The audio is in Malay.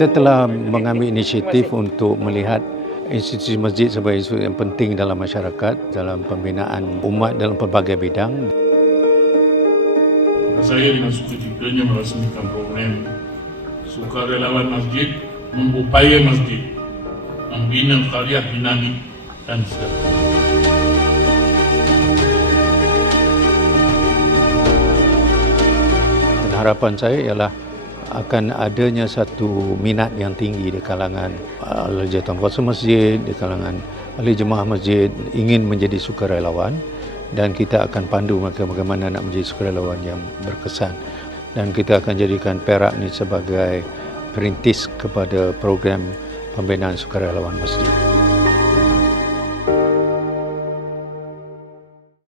Kita telah mengambil inisiatif untuk melihat institusi masjid sebagai institusi yang penting dalam masyarakat, dalam pembinaan umat dalam pelbagai bidang. Saya dengan sukacitanya merasmikan program Sukarelawan Masjid Mengupaya Masjid Membina Karya Dinamik dan Sejahtera. Dan harapan saya ialah akan adanya satu minat yang tinggi di kalangan ahli jawatan kuasa masjid, di kalangan ahli jemaah masjid ingin menjadi sukarelawan, dan kita akan pandu mereka bagaimana nak menjadi sukarelawan yang berkesan. Dan kita akan jadikan Perak ni sebagai perintis kepada program pembinaan sukarelawan masjid.